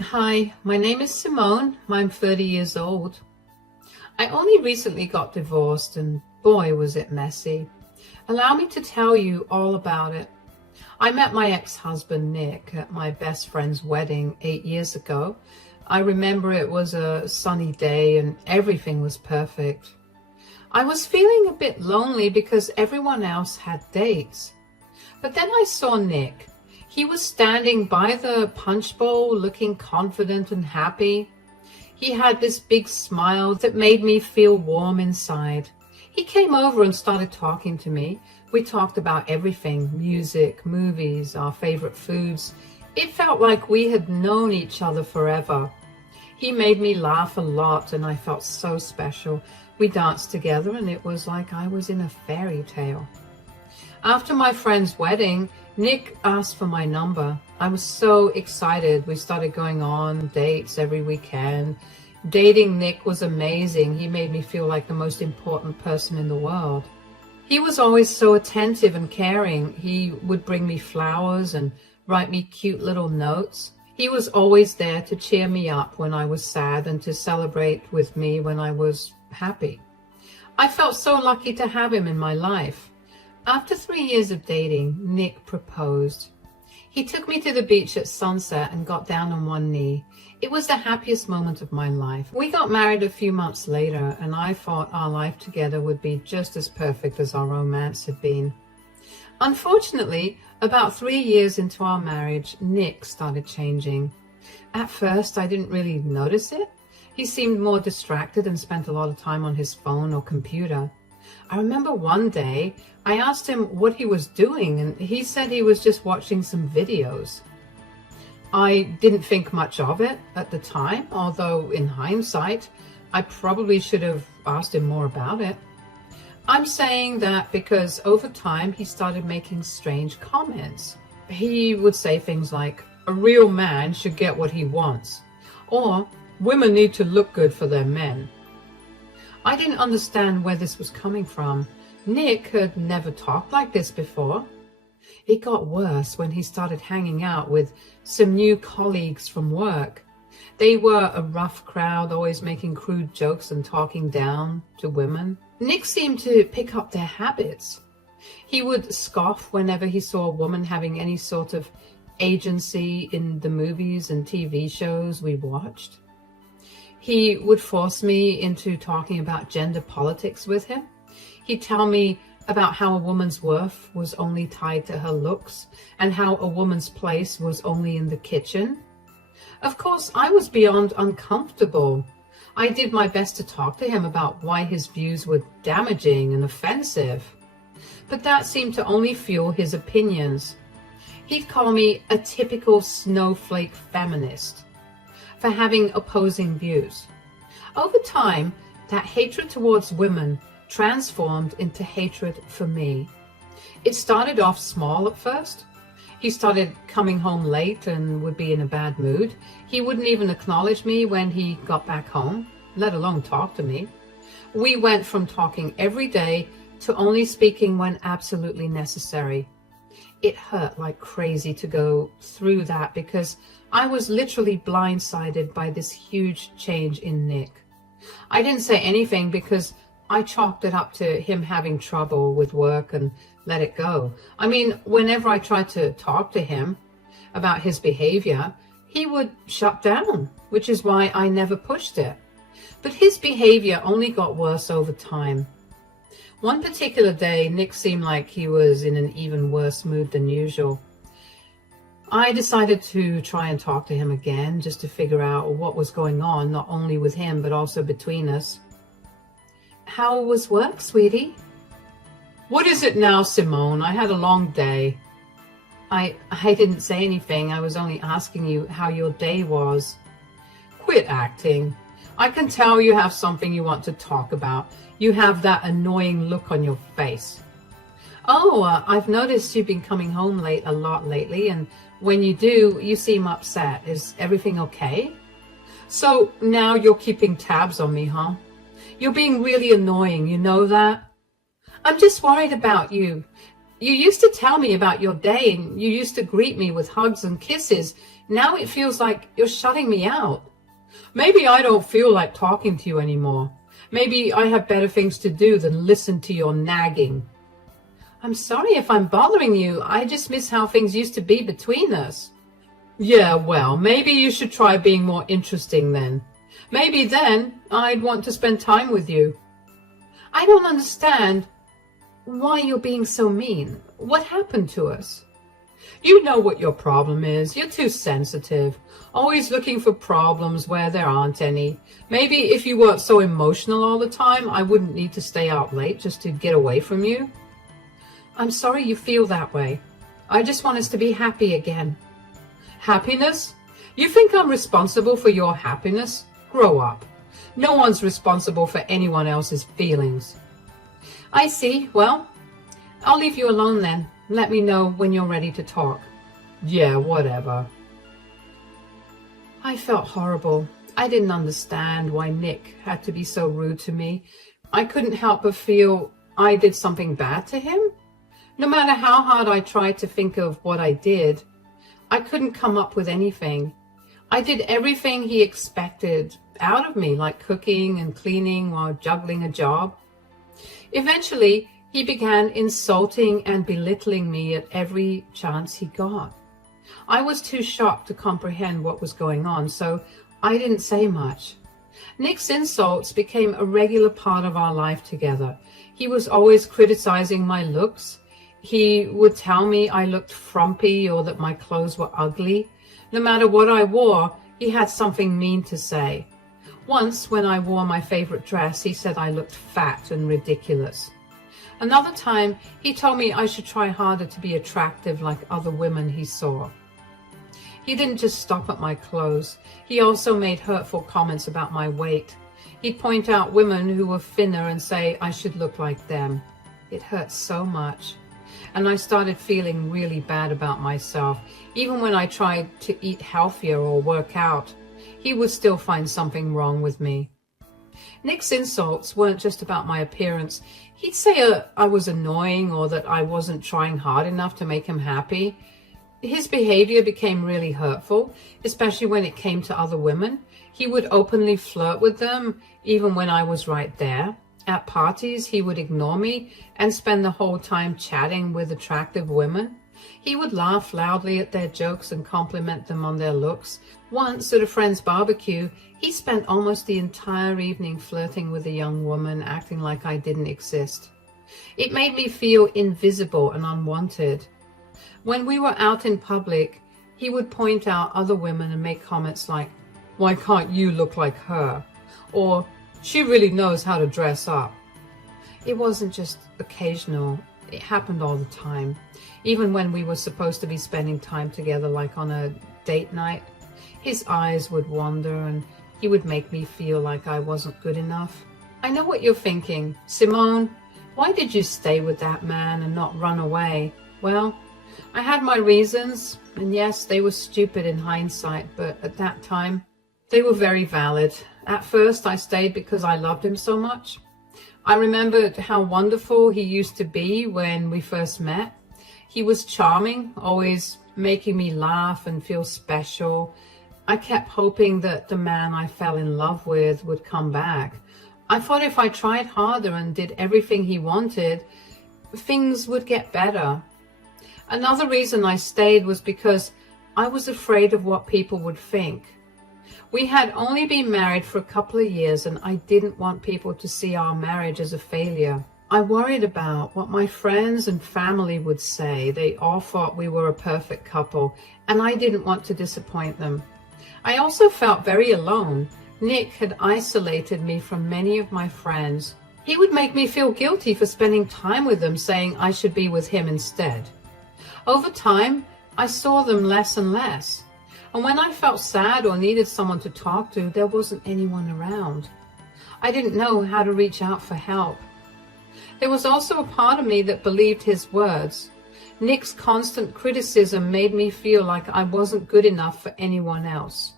Hi, my name is Simone. I'm 30 years old. I only recently got divorced and boy was it messy. Allow me to tell you all about it. I met my ex-husband Nick at my best friend's wedding 8 years ago. I remember it was a sunny day and everything was perfect. I was feeling a bit lonely because everyone else had dates. But then I saw Nick. He was standing by the punch bowl looking confident and happy. He had this big smile that made me feel warm inside. He came over and started talking to me. We talked about everything, music, movies, our favorite foods. It felt like we had known each other forever. He made me laugh a lot and I felt so special. We danced together and it was like I was in a fairy tale. After my friend's wedding, Nick asked for my number. I was so excited. We started going on dates every weekend. Dating Nick was amazing. He made me feel like the most important person in the world. He was always so attentive and caring. He would bring me flowers and write me cute little notes. He was always there to cheer me up when I was sad and to celebrate with me when I was happy. I felt so lucky to have him in my life. After 3 years of dating, Nick proposed. He took me to the beach at sunset and got down on one knee. It was the happiest moment of my life. We got married a few months later, and I thought our life together would be just as perfect as our romance had been. Unfortunately, about 3 years into our marriage, Nick started changing. At first, I didn't really notice it. He seemed more distracted and spent a lot of time on his phone or computer. I remember one day I asked him what he was doing and he said he was just watching some videos. I didn't think much of it at the time, although in hindsight, I probably should have asked him more about it. I'm saying that because over time he started making strange comments. He would say things like, "A real man should get what he wants," or "Women need to look good for their men." I didn't understand where this was coming from. Nick had never talked like this before. It got worse when he started hanging out with some new colleagues from work. They were a rough crowd, always making crude jokes and talking down to women. Nick seemed to pick up their habits. He would scoff whenever he saw a woman having any sort of agency in the movies and TV shows we watched. He would force me into talking about gender politics with him. He'd tell me about how a woman's worth was only tied to her looks and how a woman's place was only in the kitchen. Of course, I was beyond uncomfortable. I did my best to talk to him about why his views were damaging and offensive, but that seemed to only fuel his opinions. He'd call me a typical snowflake feminist for having opposing views. Over time, that hatred towards women transformed into hatred for me. It started off small at first. He started coming home late and would be in a bad mood. He wouldn't even acknowledge me when he got back home, let alone talk to me. We went from talking every day to only speaking when absolutely necessary. It hurt like crazy to go through that because I was literally blindsided by this huge change in Nick. I didn't say anything because I chalked it up to him having trouble with work and let it go. I mean, whenever I tried to talk to him about his behavior, he would shut down, which is why I never pushed it. But his behavior only got worse over time. One particular day, Nick seemed like he was in an even worse mood than usual. I decided to try and talk to him again just to figure out what was going on, not only with him, but also between us. "How was work, sweetie?" "What is it now, Simone? I had a long day." I didn't say anything. I was only asking you how your day was. "Quit acting. I can tell you have something you want to talk about. You have that annoying look on your face." "Oh, I've noticed you've been coming home late a lot lately, and when you do, you seem upset. Is everything okay?" "So now you're keeping tabs on me, huh? You're being really annoying, you know that?" "I'm just worried about you. You used to tell me about your day and you used to greet me with hugs and kisses. Now it feels like you're shutting me out. Maybe I don't feel like talking to you anymore. Maybe I have better things to do than listen to your nagging. I'm sorry if I'm bothering you. I just miss how things used to be between us. Yeah, well, maybe you should try being more interesting then. Maybe then I'd want to spend time with you. I don't understand why you're being so mean. What happened to us? You know what your problem is. You're too sensitive, always looking for problems where there aren't any. Maybe if you weren't so emotional all the time, I wouldn't need to stay out late just to get away from you. I'm sorry you feel that way. I just want us to be happy again. Happiness? You think I'm responsible for your happiness? Grow up. No one's responsible for anyone else's feelings. I see. Well, I'll leave you alone then. Let me know when you're ready to talk. Yeah, whatever. I felt horrible. I didn't understand why Nick had to be so rude to me. I couldn't help but feel I did something bad to him. No matter how hard I tried to think of what I did, I couldn't come up with anything. I did everything he expected out of me, like cooking and cleaning while juggling a job. Eventually, he began insulting and belittling me at every chance he got. I was too shocked to comprehend what was going on, so I didn't say much. Nick's insults became a regular part of our life together. He was always criticizing my looks. He would tell me I looked frumpy or that my clothes were ugly. No matter what I wore, he had something mean to say. Once, when I wore my favorite dress, he said I looked fat and ridiculous. Another time, he told me I should try harder to be attractive like other women he saw. He didn't just stop at my clothes. He also made hurtful comments about my weight. He'd point out women who were thinner and say I should look like them. It hurt so much. And I started feeling really bad about myself. Even when I tried to eat healthier or work out, he would still find something wrong with me. Nick's insults weren't just about my appearance. He'd say I was annoying or that I wasn't trying hard enough to make him happy. His behavior became really hurtful, especially when it came to other women. He would openly flirt with them, even when I was right there. At parties, he would ignore me and spend the whole time chatting with attractive women. He would laugh loudly at their jokes and compliment them on their looks. Once, at a friend's barbecue, he spent almost the entire evening flirting with a young woman, acting like I didn't exist. It made me feel invisible and unwanted. When we were out in public, he would point out other women and make comments like, "Why can't you look like her?" Or, "She really knows how to dress up." It wasn't just occasional. It happened all the time. Even when we were supposed to be spending time together, like on a date night, his eyes would wander and he would make me feel like I wasn't good enough. I know what you're thinking. Simone, why did you stay with that man and not run away? Well, I had my reasons, and yes, they were stupid in hindsight, but at that time, they were very valid. At first, I stayed because I loved him so much. I remembered how wonderful he used to be when we first met. He was charming, always making me laugh and feel special. I kept hoping that the man I fell in love with would come back. I thought if I tried harder and did everything he wanted, things would get better. Another reason I stayed was because I was afraid of what people would think. We had only been married for a couple of years, and I didn't want people to see our marriage as a failure. I worried about what my friends and family would say. They all thought we were a perfect couple, and I didn't want to disappoint them. I also felt very alone. Nick had isolated me from many of my friends. He would make me feel guilty for spending time with them, saying I should be with him instead. Over time, I saw them less and less. And when I felt sad or needed someone to talk to, there wasn't anyone around. I didn't know how to reach out for help. There was also a part of me that believed his words. Nick's constant criticism made me feel like I wasn't good enough for anyone else.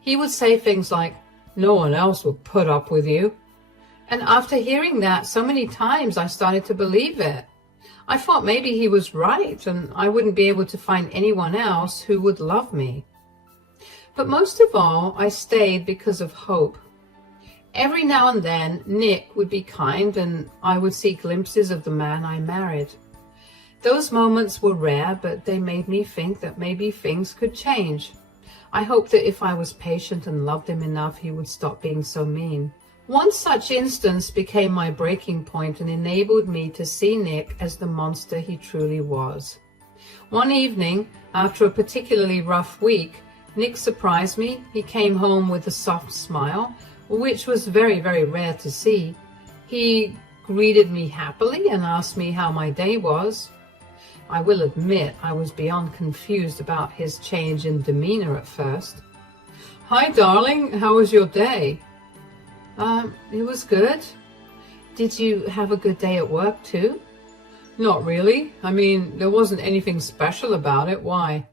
He would say things like, "No one else would put up with you." And after hearing that so many times, I started to believe it. I thought maybe he was right and I wouldn't be able to find anyone else who would love me. But most of all, I stayed because of hope. Every now and then, Nick would be kind and I would see glimpses of the man I married. Those moments were rare, but they made me think that maybe things could change. I hoped that if I was patient and loved him enough, he would stop being so mean. One such instance became my breaking point and enabled me to see Nick as the monster he truly was. One evening, after a particularly rough week, Nick surprised me. He came home with a soft smile, which was very, very rare to see. He greeted me happily and asked me how my day was. I will admit I was beyond confused about his change in demeanor at first. "Hi, darling, how was your day?" It was good. Did you have a good day at work too?" "Not really. I mean, there wasn't anything special about it. Why?"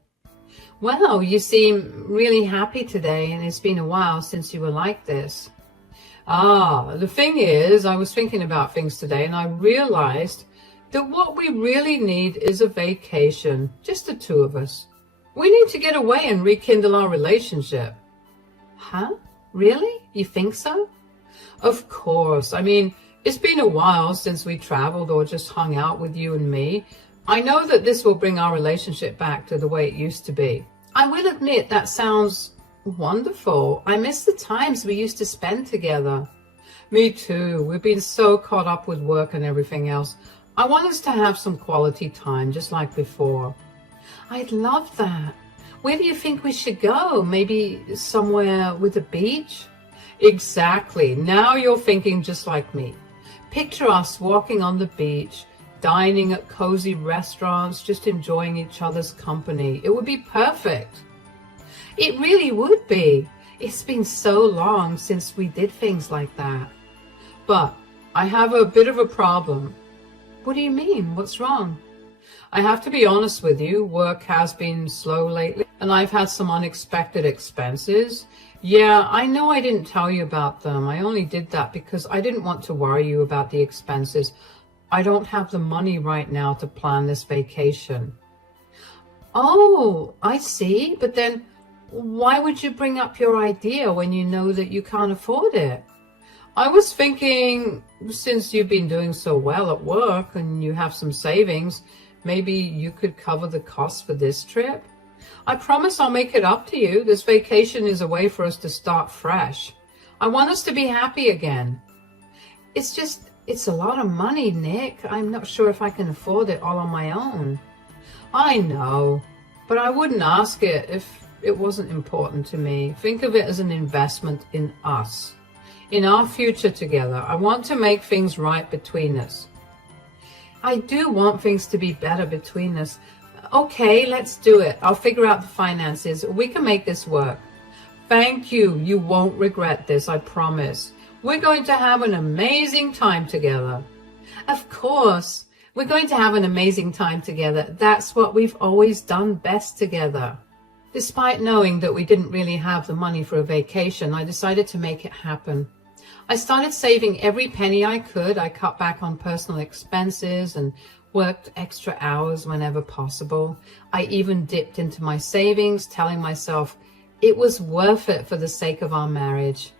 "Well, you seem really happy today, and it's been a while since you were like this." The thing is, I was thinking about things today, and I realized that what we really need is a vacation, just the two of us. We need to get away and rekindle our relationship." "Huh? Really? You think so?" "Of course. I mean, it's been a while since we traveled or just hung out with you and me. I know that this will bring our relationship back to the way it used to be." I will admit that sounds wonderful. I miss the times we used to spend together. Me too. We've been so caught up with work and everything else. I want us to have some quality time, just like before. I'd love that. Where do you think we should go? Maybe somewhere with a beach? Exactly. Now you're thinking just like me. Picture us walking on the beach, dining at cozy restaurants, just enjoying each other's company. It would be perfect. It really would be. It's been so long since we did things like that. But I have a bit of a problem. What do you mean? What's wrong? I have to be honest with you. Work has been slow lately, and I've had some unexpected expenses. Yeah, I know I didn't tell you about them. I only did that because I didn't want to worry you about the expenses. I don't have the money right now to plan this vacation. Oh, I see. But then why would you bring up your idea when you know that you can't afford it? I was thinking, since you've been doing so well at work and you have some savings, maybe you could cover the cost for this trip. I promise I'll make it up to you. This vacation is a way for us to start fresh. I want us to be happy again. It's a lot of money, Nick. I'm not sure if I can afford it all on my own. I know, but I wouldn't ask it if it wasn't important to me. Think of it as an investment in us, in our future together. I want to make things right between us. I do want things to be better between us. Okay, let's do it. I'll figure out the finances. We can make this work. Thank you. You won't regret this, I promise. We're going to have an amazing time together. Of course, we're going to have an amazing time together. That's what we've always done best together. Despite knowing that we didn't really have the money for a vacation, I decided to make it happen. I started saving every penny I could. I cut back on personal expenses and worked extra hours whenever possible. I even dipped into my savings, telling myself it was worth it for the sake of our marriage.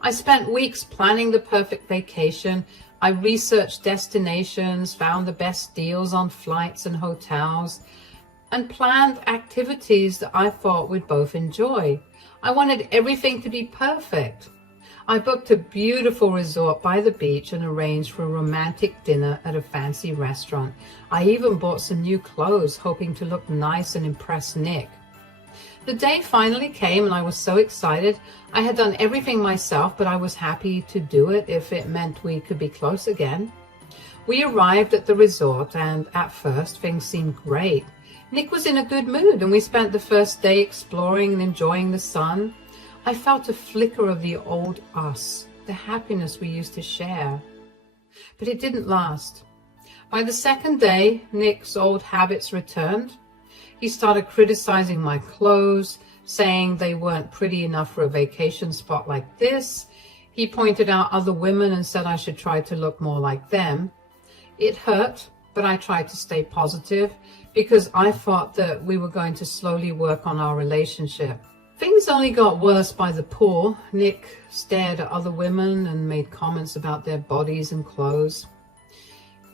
I spent weeks planning the perfect vacation. I researched destinations, found the best deals on flights and hotels, and planned activities that I thought we'd both enjoy. I wanted everything to be perfect. I booked a beautiful resort by the beach and arranged for a romantic dinner at a fancy restaurant. I even bought some new clothes, hoping to look nice and impress Nick. The day finally came and I was so excited. I had done everything myself, but I was happy to do it if it meant we could be close again. We arrived at the resort and at first things seemed great. Nick was in a good mood and we spent the first day exploring and enjoying the sun. I felt a flicker of the old us, the happiness we used to share. But it didn't last. By the second day, Nick's old habits returned. He started criticizing my clothes, saying they weren't pretty enough for a vacation spot like this. He pointed out other women and said I should try to look more like them. It hurt, but I tried to stay positive because I thought that we were going to slowly work on our relationship. Things only got worse by the pool. Nick stared at other women and made comments about their bodies and clothes.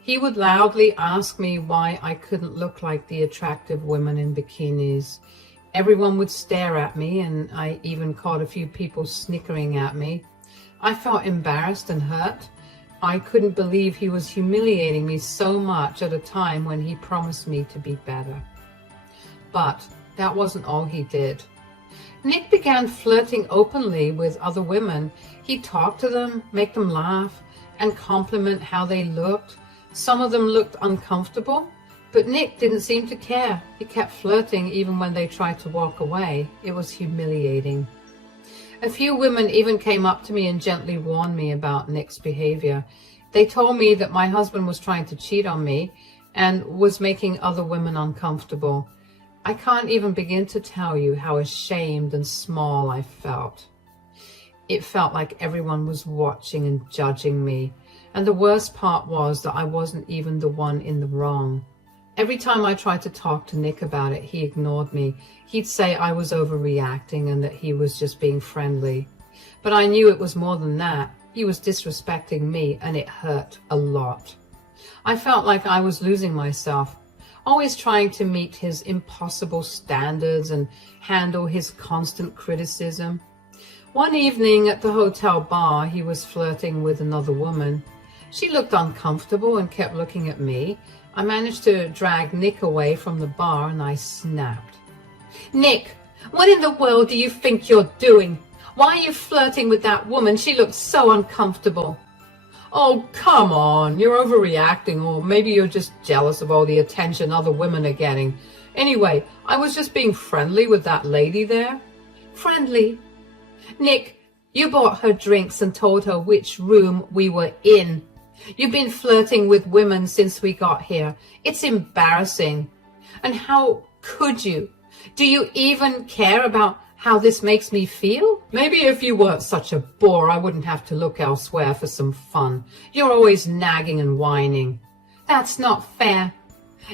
He would loudly ask me why I couldn't look like the attractive women in bikinis. Everyone would stare at me, and I even caught a few people snickering at me. I felt embarrassed and hurt. I couldn't believe he was humiliating me so much at a time when he promised me to be better. But that wasn't all he did. Nick began flirting openly with other women. He'd talk to them, make them laugh, and compliment how they looked. Some of them looked uncomfortable, but Nick didn't seem to care. He kept flirting even when they tried to walk away. It was humiliating. A few women even came up to me and gently warned me about Nick's behavior. They told me that my husband was trying to cheat on me and was making other women uncomfortable. I can't even begin to tell you how ashamed and small I felt. It felt like everyone was watching and judging me, and the worst part was that I wasn't even the one in the wrong. Every time I tried to talk to Nick about it, he ignored me. He'd say I was overreacting and that he was just being friendly. But I knew it was more than that. He was disrespecting me, and it hurt a lot. I felt like I was losing myself, always trying to meet his impossible standards and handle his constant criticism. One evening at the hotel bar, he was flirting with another woman. She looked uncomfortable and kept looking at me. I managed to drag Nick away from the bar, and I snapped. "Nick, what in the world do you think you're doing? Why are you flirting with that woman? She looks so uncomfortable." "Oh, come on, you're overreacting, or maybe you're just jealous of all the attention other women are getting. Anyway, I was just being friendly with that lady there." "Friendly? Nick, you bought her drinks and told her which room we were in. You've been flirting with women since we got here. It's embarrassing. And how could you? Do you even care about how this makes me feel? Maybe if you weren't such a bore, I wouldn't have to look elsewhere for some fun. You're always nagging and whining." "That's not fair.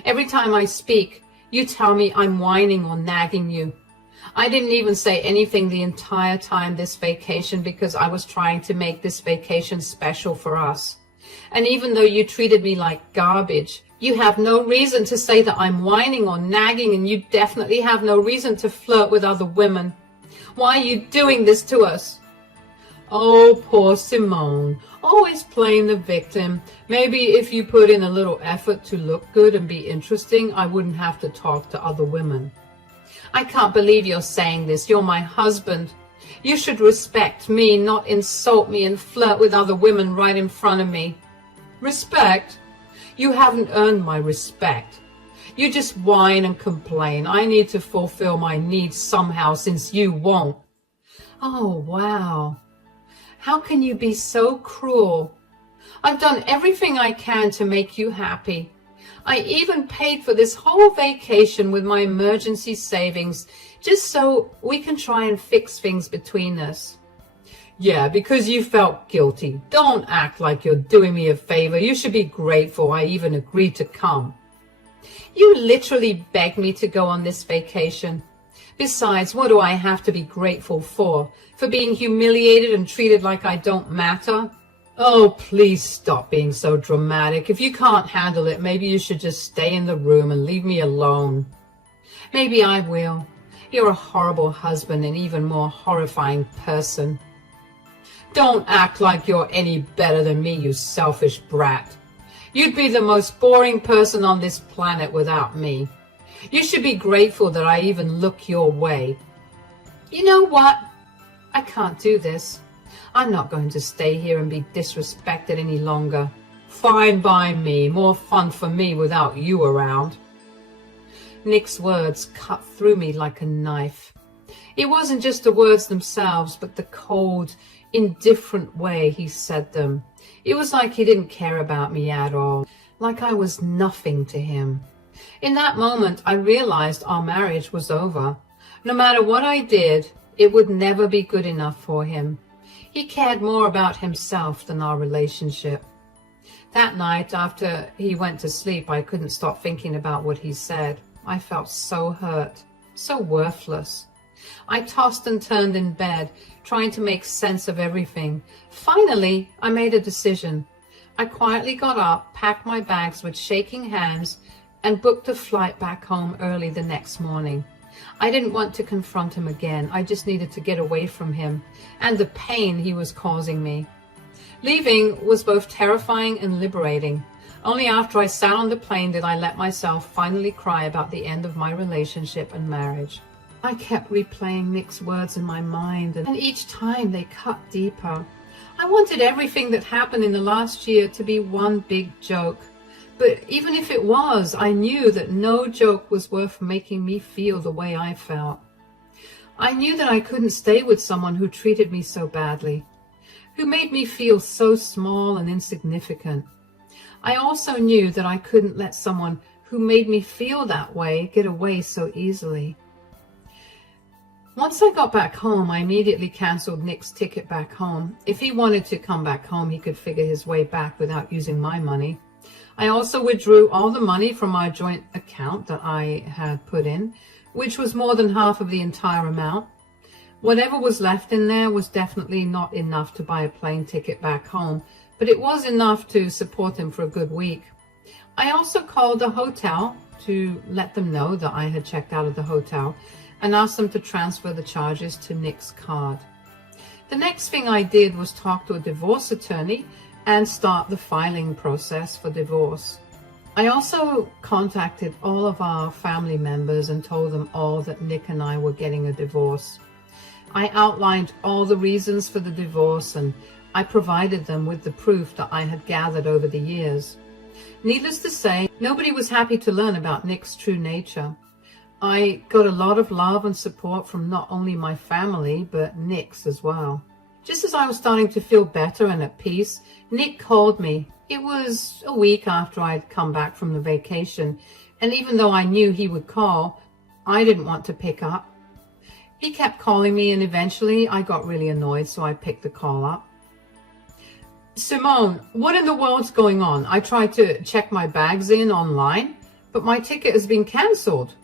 Every time I speak, you tell me I'm whining or nagging you. I didn't even say anything the entire time this vacation because I was trying to make this vacation special for us. And even though you treated me like garbage, you have no reason to say that I'm whining or nagging, and you definitely have no reason to flirt with other women. Why are you doing this to us?" Oh, poor Simone, always playing the victim. Maybe if you put in a little effort to look good and be interesting, I wouldn't have to talk to other women. "I can't believe you're saying this. You're my husband. You should respect me, not insult me and flirt with other women right in front of me." "Respect? You haven't earned my respect. You just whine and complain. I need to fulfill my needs somehow since you won't." Oh, wow. How can you be so cruel? I've done everything I can to make you happy. I even paid for this whole vacation with my emergency savings just so we can try and fix things between us. "Yeah, because you felt guilty. Don't act like you're doing me a favor. You should be grateful I even agreed to come." You literally begged me to go on this vacation. Besides, what do I have to be grateful for? For being humiliated and treated like I don't matter? Oh, please stop being so dramatic. If you can't handle it, maybe you should just stay in the room and leave me alone. Maybe I will. You're a horrible husband and even more horrifying person. Don't act like you're any better than me, you selfish brat. You'd be the most boring person on this planet without me. You should be grateful that I even look your way. You know what? I can't do this. I'm not going to stay here and be disrespected any longer. Fine by me. More fun for me without you around. Nick's words cut through me like a knife. It wasn't just the words themselves, but the cold, indifferent way he said them. It was like he didn't care about me at all, like I was nothing to him. In that moment, I realized our marriage was over. No matter what I did, it would never be good enough for him. He cared more about himself than our relationship. That night, after he went to sleep, I couldn't stop thinking about what he said. I felt so hurt, so worthless. I tossed and turned in bed, trying to make sense of everything. Finally, I made a decision. I quietly got up, packed my bags with shaking hands, and booked a flight back home early the next morning. I didn't want to confront him again. I just needed to get away from him and the pain he was causing me. Leaving was both terrifying and liberating. Only after I sat on the plane did I let myself finally cry about the end of my relationship and marriage. I kept replaying Nick's words in my mind, and each time they cut deeper. I wanted everything that happened in the last year to be one big joke. But even if it was, I knew that no joke was worth making me feel the way I felt. I knew that I couldn't stay with someone who treated me so badly, who made me feel so small and insignificant. I also knew that I couldn't let someone who made me feel that way get away so easily. Once I got back home, I immediately canceled Nick's ticket back home. If he wanted to come back home, he could figure his way back without using my money. I also withdrew all the money from our joint account that I had put in, which was more than half of the entire amount. Whatever was left in there was definitely not enough to buy a plane ticket back home, but it was enough to support him for a good week. I also called the hotel to let them know that I had checked out of the hotel and asked them to transfer the charges to Nick's card. The next thing I did was talk to a divorce attorney and start the filing process for divorce. I also contacted all of our family members and told them all that Nick and I were getting a divorce. I outlined all the reasons for the divorce, and I provided them with the proof that I had gathered over the years. Needless to say, nobody was happy to learn about Nick's true nature. I got a lot of love and support from not only my family, but Nick's as well. Just as I was starting to feel better and at peace, Nick called me. It was a week after I'd come back from the vacation, and even though I knew he would call, I didn't want to pick up. He kept calling me, and eventually I got really annoyed, so I picked the call up. Simone, what in the world's going on? I tried to check my bags in online, but my ticket has been cancelled.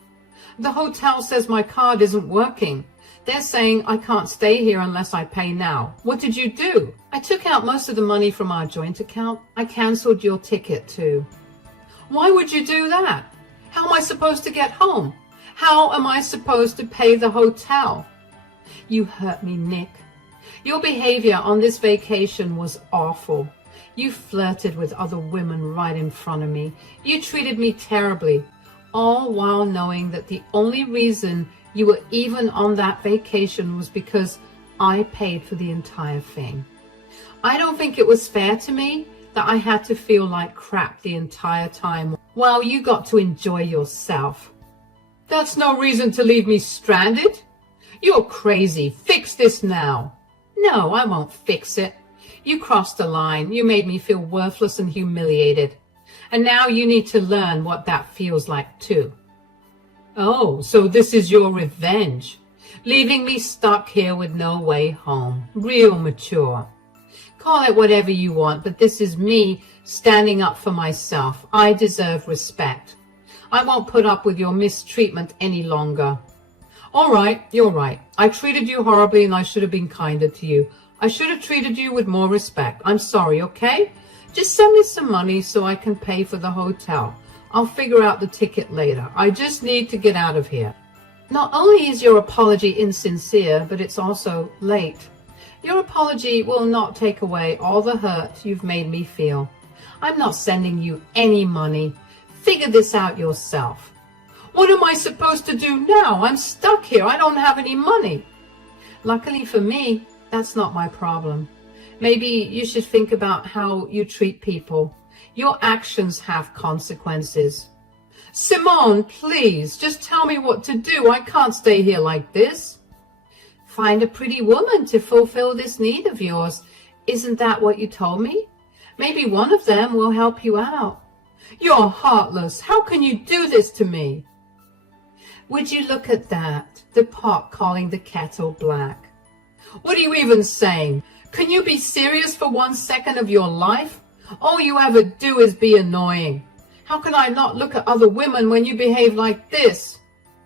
The hotel says my card isn't working. They're saying I can't stay here unless I pay now. What did you do? I took out most of the money from our joint account. I cancelled your ticket too. Why would you do that? How am I supposed to get home? How am I supposed to pay the hotel? You hurt me, Nick. Your behavior on this vacation was awful. You flirted with other women right in front of me. You treated me terribly, all while knowing that the only reason you were even on that vacation was because I paid for the entire thing. I don't think it was fair to me that I had to feel like crap the entire time while you got to enjoy yourself. That's no reason to leave me stranded. You're crazy. Fix this now. No, I won't fix it. You crossed the line. You made me feel worthless and humiliated. And now you need to learn what that feels like too. Oh, so this is your revenge. Leaving me stuck here with no way home. Real mature. Call it whatever you want, but this is me standing up for myself. I deserve respect. I won't put up with your mistreatment any longer. All right, you're right. I treated you horribly and I should have been kinder to you. I should have treated you with more respect. I'm sorry, okay? Just send me some money so I can pay for the hotel. I'll figure out the ticket later. I just need to get out of here. Not only is your apology insincere, but it's also late. Your apology will not take away all the hurt you've made me feel. I'm not sending you any money. Figure this out yourself. What am I supposed to do now? I'm stuck here. I don't have any money. Luckily for me, that's not my problem. Maybe you should think about how you treat people. Your actions have consequences. Simone, please, just tell me what to do. I can't stay here like this. Find a pretty woman to fulfill this need of yours. Isn't that what you told me? Maybe one of them will help you out. You're heartless. How can you do this to me? Would you look at that? The pot calling the kettle black. What are you even saying? Can you be serious for 1 second of your life? All you ever do is be annoying. How can I not look at other women when you behave like this?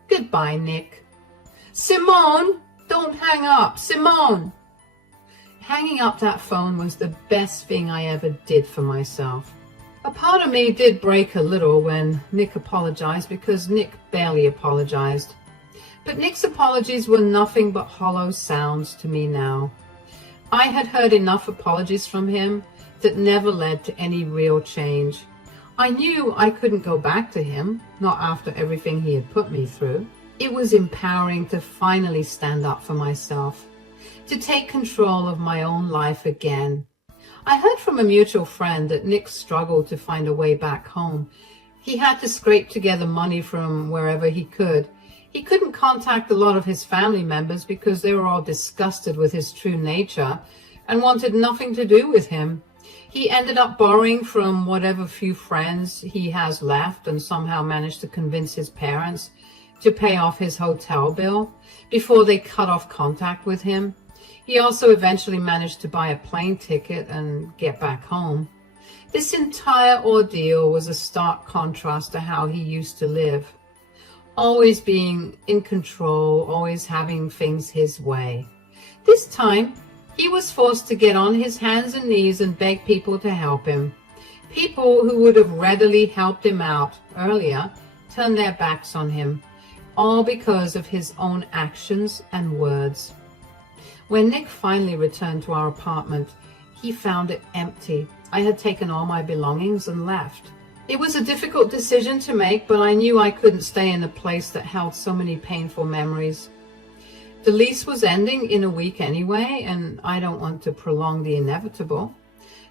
Goodbye, Nick. Simone, don't hang up. Simone. Hanging up that phone was the best thing I ever did for myself. A part of me did break a little when Nick apologized, because Nick barely apologized. But Nick's apologies were nothing but hollow sounds to me now. I had heard enough apologies from him that never led to any real change. I knew I couldn't go back to him, not after everything he had put me through. It was empowering to finally stand up for myself, to take control of my own life again. I heard from a mutual friend that Nick struggled to find a way back home. He had to scrape together money from wherever he could. He couldn't contact a lot of his family members because they were all disgusted with his true nature and wanted nothing to do with him. He ended up borrowing from whatever few friends he has left and somehow managed to convince his parents to pay off his hotel bill before they cut off contact with him. He also eventually managed to buy a plane ticket and get back home. This entire ordeal was a stark contrast to how he used to live. Always being in control, always having things his way. This time, he was forced to get on his hands and knees and beg people to help him. People who would have readily helped him out earlier turned their backs on him, all because of his own actions and words. When Nick finally returned to our apartment, he found it empty. I had taken all my belongings and left. It was a difficult decision to make, but I knew I couldn't stay in a place that held so many painful memories. The lease was ending in a week anyway, and I don't want to prolong the inevitable.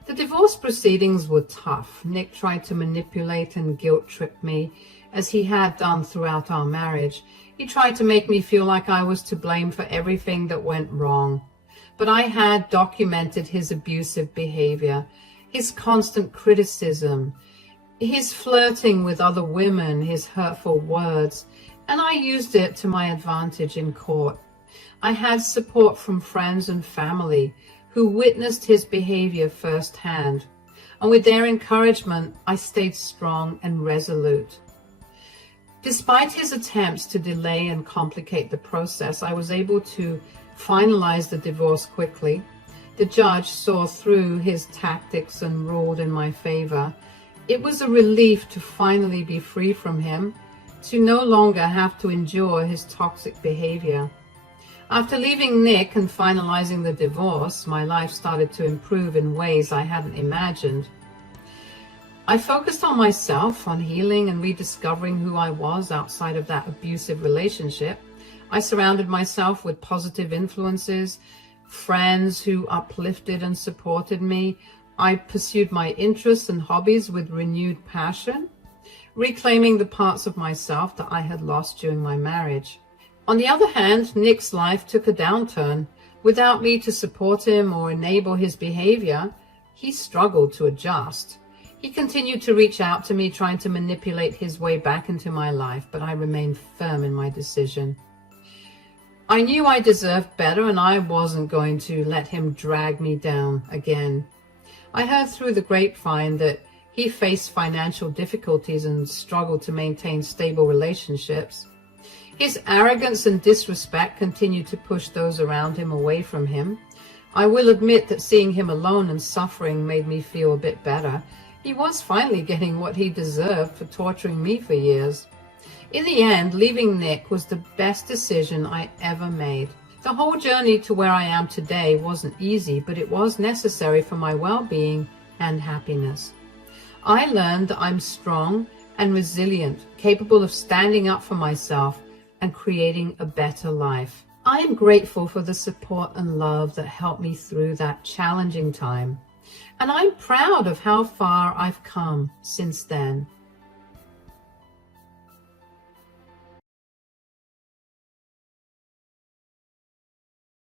The divorce proceedings were tough. Nick tried to manipulate and guilt-trip me, as he had done throughout our marriage. He tried to make me feel like I was to blame for everything that went wrong. But I had documented his abusive behavior, his constant criticism, his flirting with other women, his hurtful words, and I used it to my advantage in court. I had support from friends and family who witnessed his behavior firsthand, and with their encouragement, I stayed strong and resolute. Despite his attempts to delay and complicate the process, I was able to finalize the divorce quickly. The judge saw through his tactics and ruled in my favor. It was a relief to finally be free from him, to no longer have to endure his toxic behavior. After leaving Nick and finalizing the divorce, my life started to improve in ways I hadn't imagined. I focused on myself, on healing and rediscovering who I was outside of that abusive relationship. I surrounded myself with positive influences, friends who uplifted and supported me. I pursued my interests and hobbies with renewed passion, reclaiming the parts of myself that I had lost during my marriage. On the other hand, Nick's life took a downturn. Without me to support him or enable his behavior, he struggled to adjust. He continued to reach out to me, trying to manipulate his way back into my life, but I remained firm in my decision. I knew I deserved better, and I wasn't going to let him drag me down again. I heard through the grapevine that he faced financial difficulties and struggled to maintain stable relationships. His arrogance and disrespect continued to push those around him away from him. I will admit that seeing him alone and suffering made me feel a bit better. He was finally getting what he deserved for torturing me for years. In the end, leaving Nick was the best decision I ever made. The whole journey to where I am today wasn't easy, but it was necessary for my well-being and happiness. I learned that I'm strong and resilient, capable of standing up for myself and creating a better life. I am grateful for the support and love that helped me through that challenging time, and I'm proud of how far I've come since then.